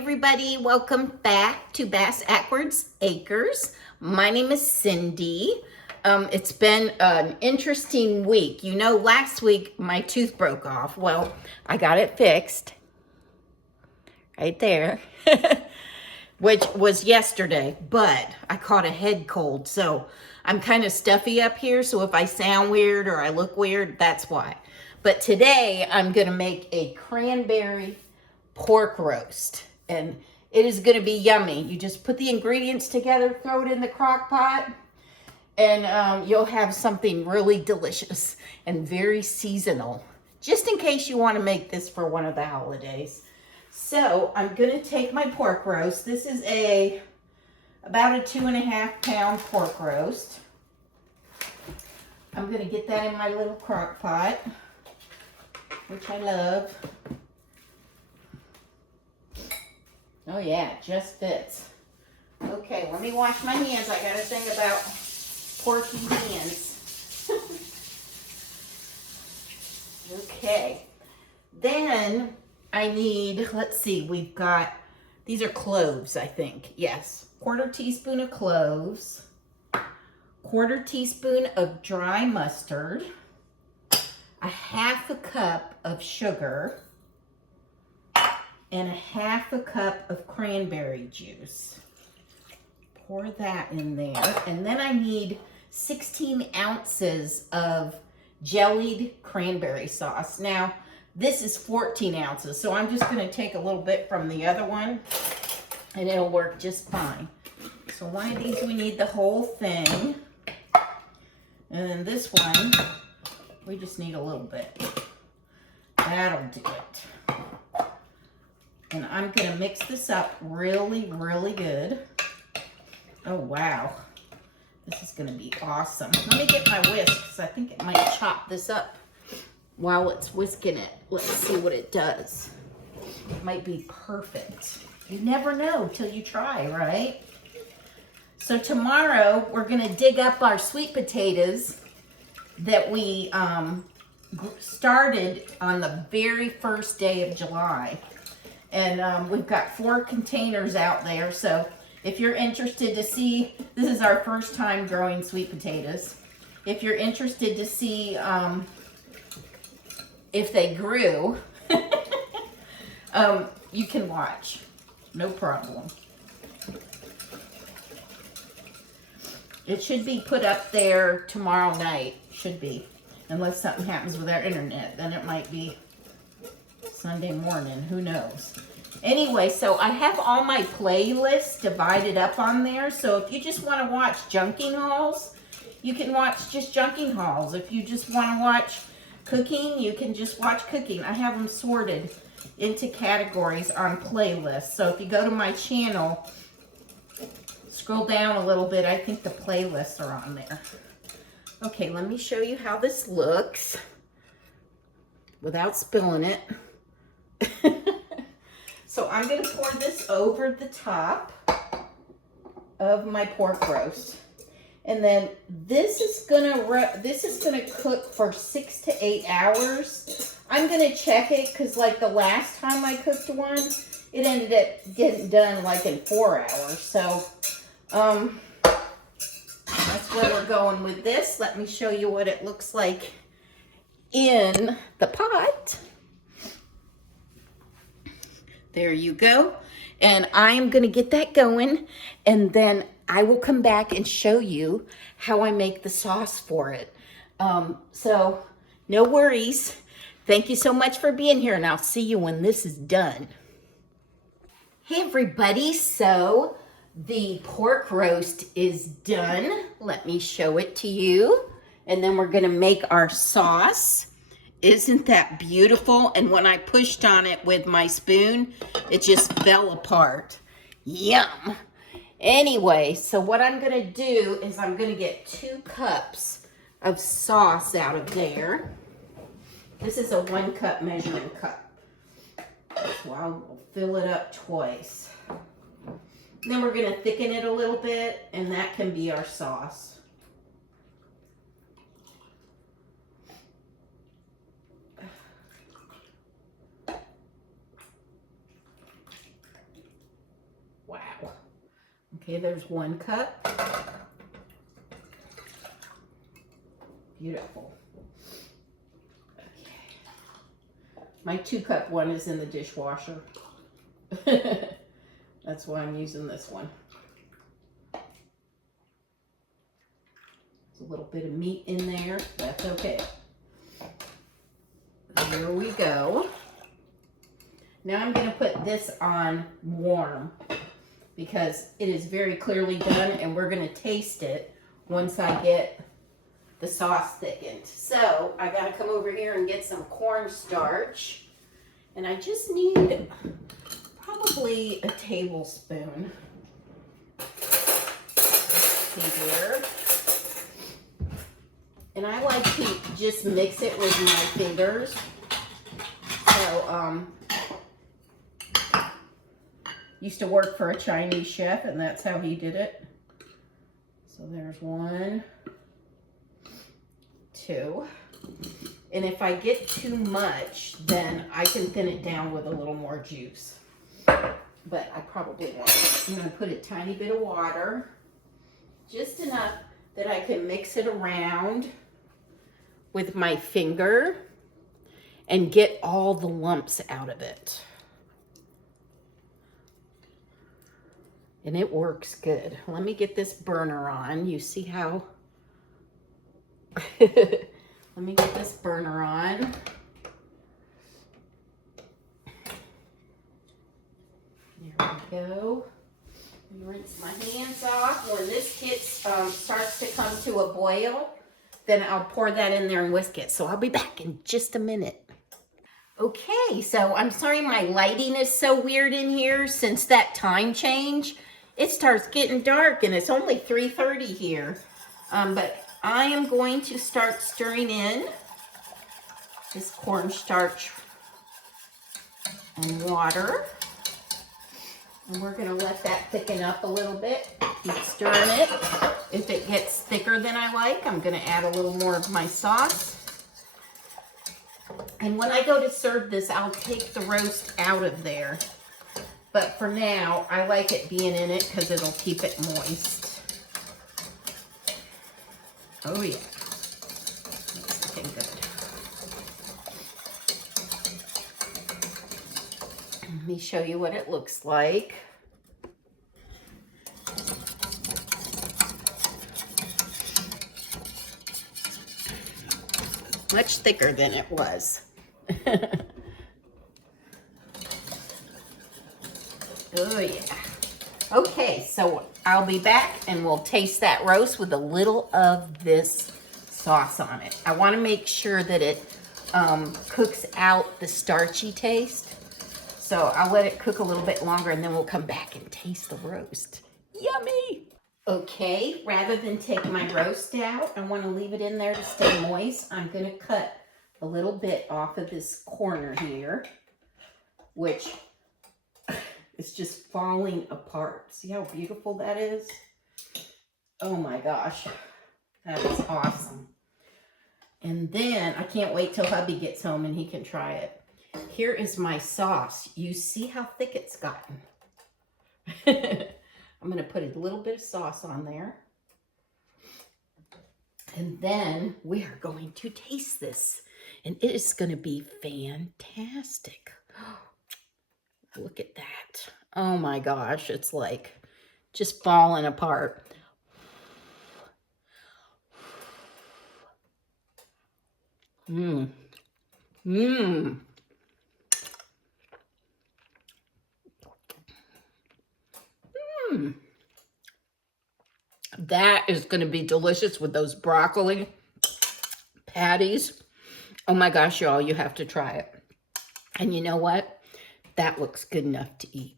everybody, welcome back to Bass Ackwards Acres. My name is Cindy. It's been an interesting week. You know, last week my tooth broke off. Well, I got it fixed right there, which was yesterday, but I caught a head cold, so I'm kind of stuffy up here, so if I sound weird or I look weird, that's why. But today I'm gonna make a cranberry pork roast, and it is going to be yummy. You just put the ingredients together, throw it in the crock pot, and you'll have something really delicious and very seasonal, just in case you want to make this for one of the holidays. So I'm going to take my pork roast. This is about a 2.5 pound pork roast. I'm going to get that in my little crock pot, which I love. Oh yeah, it just fits. Okay, let me wash my hands. I got a thing about porky hands. Okay, then I need, let's see, we've got, these are cloves, I think. Yes, 1/4 teaspoon of cloves, 1/4 teaspoon of dry mustard, a 1/2 cup of sugar, and a 1/2 cup of cranberry juice. Pour that in there. And then I need 16 ounces of jellied cranberry sauce. Now, this is 14 ounces, so I'm just gonna take a little bit from the other one and it'll work just fine. So one of these, we need the whole thing. And then this one, we just need a little bit. That'll do it. And I'm gonna mix this up really, really good. Oh, wow. This is gonna be awesome. Let me get my whisk, because I think it might chop this up while it's whisking it. Let's see what it does. It might be perfect. You never know till you try, right? So tomorrow, we're gonna dig up our sweet potatoes that we started on the very first day of July. And we've got 4 containers out there. So if you're interested to see, this is our first time growing sweet potatoes. If you're interested to see if they grew, you can watch. No problem. It should be put up there tomorrow night. Should be. Unless something happens with our internet. Then it might be Sunday morning, who knows. Anyway, so I have all my playlists divided up on there. So if you just want to watch junking hauls, you can watch just junking hauls. If you just want to watch cooking, you can just watch cooking. I have them sorted into categories on playlists. So if you go to my channel, scroll down a little bit, I think the playlists are on there. Okay, let me show you how this looks without spilling it. So I'm going to pour this over the top of my pork roast. And then this is going to cook for 6 to 8 hours. I'm going to check it because like the last time I cooked one, it ended up getting done like in 4 hours. So that's where we're going with this. Let me show you what it looks like in the pot. There you go. And I'm going to get that going, and then I will come back and show you how I make the sauce for it. So no worries. Thank you so much for being here, and I'll see you when this is done. Hey everybody, so the pork roast is done. Let me show it to you. And then we're going to make our sauce. Isn't that beautiful? And when I pushed on it with my spoon, it just fell apart. Yum. Anyway, so what I'm going to do is I'm going to get 2 cups of sauce out of there. This is a 1 cup measuring cup. So I'll fill it up twice. Then we're going to thicken it a little bit, and that can be our sauce. Okay, there's 1 cup. Beautiful. Okay. My 2-cup one is in the dishwasher. That's why I'm using this one. There's a little bit of meat in there. That's okay. Here we go. Now I'm going to put this on warm because it is very clearly done, and we're going to taste it once I get the sauce thickened. So I got to come over here and get some cornstarch, and I just need probably a tablespoon. Let's see here. And I like to just mix it with my fingers. So, used to work for a Chinese chef, and that's how he did it. So there's 1, 2. And if I get too much, then I can thin it down with a little more juice. But I probably won't. I'm going to put a tiny bit of water, just enough that I can mix it around with my finger and get all the lumps out of it. And it works good. Let me get this burner on. You see how? Let me get this burner on. There we go. Rinse my hands off. When this starts to come to a boil, then I'll pour that in there and whisk it. So I'll be back in just a minute. Okay, so I'm sorry my lighting is so weird in here since that time change. It starts getting dark and it's only 3:30 here. But I am going to start stirring in this cornstarch and water. And we're gonna let that thicken up a little bit. Keep stirring it. If it gets thicker than I like, I'm gonna add a little more of my sauce. And when I go to serve this, I'll take the roast out of there. But for now, I like it being in it because it'll keep it moist. Oh yeah, that's looking good. Let me show you what it looks like. Much thicker than it was. Oh yeah. Okay, so I'll be back and we'll taste that roast with a little of this sauce on it. I want to make sure that it cooks out the starchy taste. So I'll let it cook a little bit longer and then we'll come back and taste the roast. Yummy! Okay, rather than take my roast out, I want to leave it in there to stay moist. I'm going to cut a little bit off of this corner here, which is just falling apart. See how beautiful that is? Oh my gosh, that is awesome. And then I can't wait till hubby gets home and he can try it. Here is my sauce. You see how thick it's gotten? I'm going to put a little bit of sauce on there. And then we are going to taste this. And it is going to be fantastic. Look at that. Oh my gosh. It's like just falling apart. Mmm. Mmm. That is going to be delicious with those broccoli patties. Oh my gosh, y'all, you have to try it. And you know what? That looks good enough to eat.